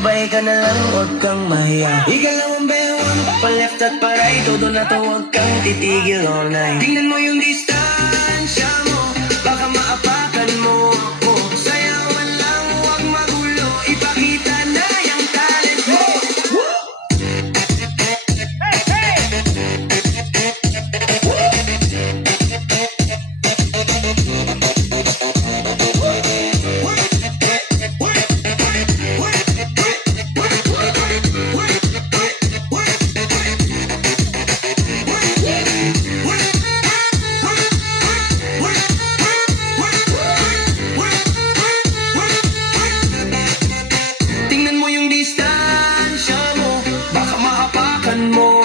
Sumabay ka na lang, huwag kang mahiya. Ikaw lang ang bewang, pa left at pa right. Todo na to, huwag kang titigil all night. Tingnan mo yung distansya mo, baka maapakan mo ako. Sayawan lang, huwag magulo, ipakita na yung talent mo. Tingnan mo yung distansya mo, baka maapakan mo